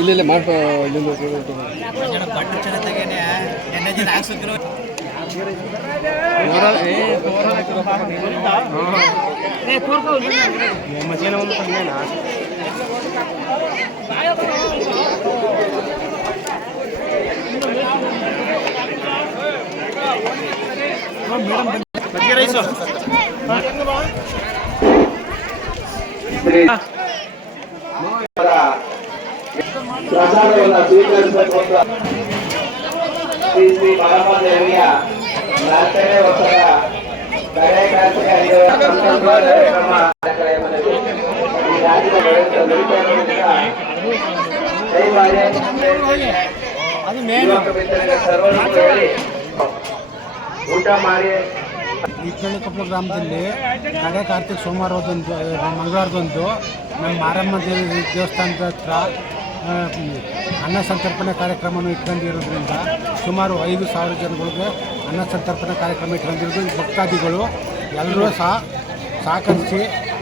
ಇಲ್ಲ ಇಲ್ಲ ಇಲ್ಲಿಂದ ಮಜ್ಜಿಗೆ ಒಂದು ಕಡಿಮೆನಾ ಮಜ್ಜಿಗೆ ರೈಸು ಪ್ರಸಾದವನ್ನು ಸ್ವೀಕರಿಸಬೇಕು ಅಂತ ಶ್ರೀ ಶ್ರೀ ಪರಮದೇವಿಯ ನಾಲ್ಕನೇ ವರ್ಷದ ಕಡೆ ಕಾರ್ತಿಕ ಕಾರ್ಯಕ್ರಮ ಈ ರಾಜ್ಯದ ಬಳಿಕ ನಡೀತಾ ಇರೋದ್ರಿಂದ ದಯಮಾಡಿ ಯುವಕ ಮಿತ್ರರಿಗೆ ಸರ್ವರಿಗೂ ಹೇಳಿ ಊಟ ಮಾಡಿ ಇಟ್ನಳ್ಳಿ ಕೊಪ್ಪಳ ಗ್ರಾಮದಲ್ಲಿ ಕಡೆ ಕಾರ್ತಿಕ್ ಸೋಮವಾರದಂದು ಮಂಗಳವಾರದೊಂದು ನಮ್ಮ ಮಾರಮ್ಮ ದೇವಿ ದೇವಸ್ಥಾನದ ಹತ್ರ ಅನ್ನ ಸಂತರ್ಪಣೆ ಕಾರ್ಯಕ್ರಮವನ್ನು ಇಟ್ಕೊಂಡಿರೋದ್ರಿಂದ ಸುಮಾರು ಐದು ಸಾವಿರ ಜನಗಳಿಗೆ ಅನ್ನ ಸಂತರ್ಪಣೆ ಕಾರ್ಯಕ್ರಮ ಇಟ್ಕೊಂಡಿರೋದು. ಭಕ್ತಾದಿಗಳು ಎಲ್ಲರೂ ಸಹ ಸಹಕರಿಸಿ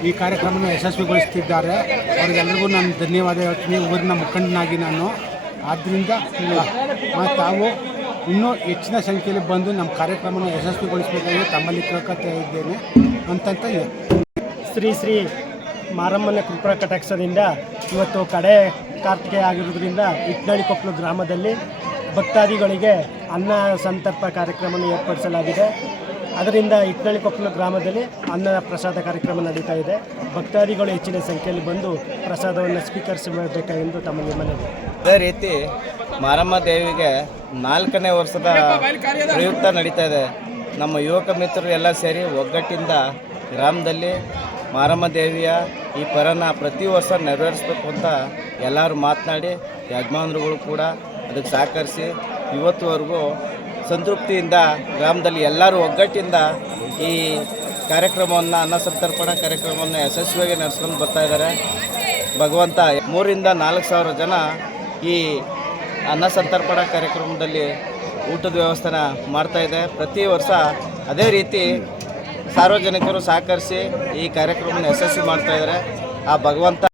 ಈ ಕಾರ್ಯಕ್ರಮವನ್ನು ಯಶಸ್ವಿಗೊಳಿಸ್ತಿದ್ದಾರೆ. ಅವ್ರಿಗೆಲ್ಲರಿಗೂ ನಾನು ಧನ್ಯವಾದ ಹೇಳ್ತೀನಿ. ಊರಿನ ಮುಖಂಡನಾಗಿ ನಾನು. ಆದ್ದರಿಂದ ತಾವು ಇನ್ನೂ ಹೆಚ್ಚಿನ ಸಂಖ್ಯೆಯಲ್ಲಿ ಬಂದು ನಮ್ಮ ಕಾರ್ಯಕ್ರಮವನ್ನು ಯಶಸ್ವಿಗೊಳಿಸಬೇಕಾಗಿ ತಮ್ಮಲ್ಲಿ ಕೇಳ್ಕೊತಾ ಇದ್ದೇನೆ ಅಂತಂತ ಶ್ರೀ ಶ್ರೀ ಮಾರಮ್ಮನ ಕೃಪಾ ಕಟಾಕ್ಷದಿಂದ ಇವತ್ತು ಕಡೆ ಕಾರ್ತಿಕೆ ಆಗಿರೋದ್ರಿಂದ ಇಟ್ನಳ್ಳಿ ಕೊಪ್ಪಲು ಗ್ರಾಮದಲ್ಲಿ ಭಕ್ತಾದಿಗಳಿಗೆ ಅನ್ನ ಸಂತರ್ಪ ಕಾರ್ಯಕ್ರಮವನ್ನು ಏರ್ಪಡಿಸಲಾಗಿದೆ. ಅದರಿಂದ ಇಟ್ನಳ್ಳಿ ಕೊಪ್ಪಲು ಗ್ರಾಮದಲ್ಲಿ ಅನ್ನ ಪ್ರಸಾದ ಕಾರ್ಯಕ್ರಮ ನಡೀತಾ ಇದೆ. ಭಕ್ತಾದಿಗಳು ಹೆಚ್ಚಿನ ಸಂಖ್ಯೆಯಲ್ಲಿ ಬಂದು ಪ್ರಸಾದವನ್ನು ಸ್ವೀಕರಿಸಬೇಕಾಗೆಂದು ತಮ್ಮಲ್ಲಿ ಮನವಿ. ಅದೇ ರೀತಿ ಮಾರಮ್ಮ ದೇವಿಗೆ ನಾಲ್ಕನೇ ವರ್ಷದ ಪ್ರಯುಕ್ತ ನಡೀತಾ ಇದೆ. ನಮ್ಮ ಯುವಕ ಮಿತ್ರರು ಎಲ್ಲ ಸೇರಿ ಒಗ್ಗಟ್ಟಿಂದ ಗ್ರಾಮದಲ್ಲಿ ಮಾರಮ್ಮ ದೇವಿಯ ಈ ಪರನ ಪ್ರತಿ ವರ್ಷ ನೆರವೇರಿಸ್ಬೇಕು ಅಂತ ಎಲ್ಲರೂ ಮಾತನಾಡಿ, ಯಜಮಾನರುಗಳು ಕೂಡ ಅದಕ್ಕೆ ಸಹಕರಿಸಿ ಇವತ್ತುವರೆಗೂ ಸಂತೃಪ್ತಿಯಿಂದ ಗ್ರಾಮದಲ್ಲಿ ಎಲ್ಲರೂ ಒಗ್ಗಟ್ಟಿಂದ ಈ ಕಾರ್ಯಕ್ರಮವನ್ನು ಅನ್ನ ಸಂತರ್ಪಣಾ ಕಾರ್ಯಕ್ರಮವನ್ನು ಯಶಸ್ವಿಯಾಗಿ ನಡೆಸ್ಕೊಂಡು ಬರ್ತಾ ಇದ್ದಾರೆ. ಭಗವಂತ ಮೂರಿಂದ ನಾಲ್ಕು ಸಾವಿರ ಜನ ಈ ಅನ್ನ ಸಂತರ್ಪಣಾ ಕಾರ್ಯಕ್ರಮದಲ್ಲಿ ಊಟದ ವ್ಯವಸ್ಥೆನ ಮಾಡ್ತಾ ಇದೆ. ಪ್ರತಿ ವರ್ಷ ಅದೇ ರೀತಿ ಸಾರ್ವಜನಿಕರು ಸಹಕರಿಸಿ ಈ ಕಾರ್ಯಕ್ರಮವನ್ನು ಯಶಸ್ವಿ ಮಾಡ್ತಾ ಇದ್ದಾರೆ. ಆ ಭಗವಂತ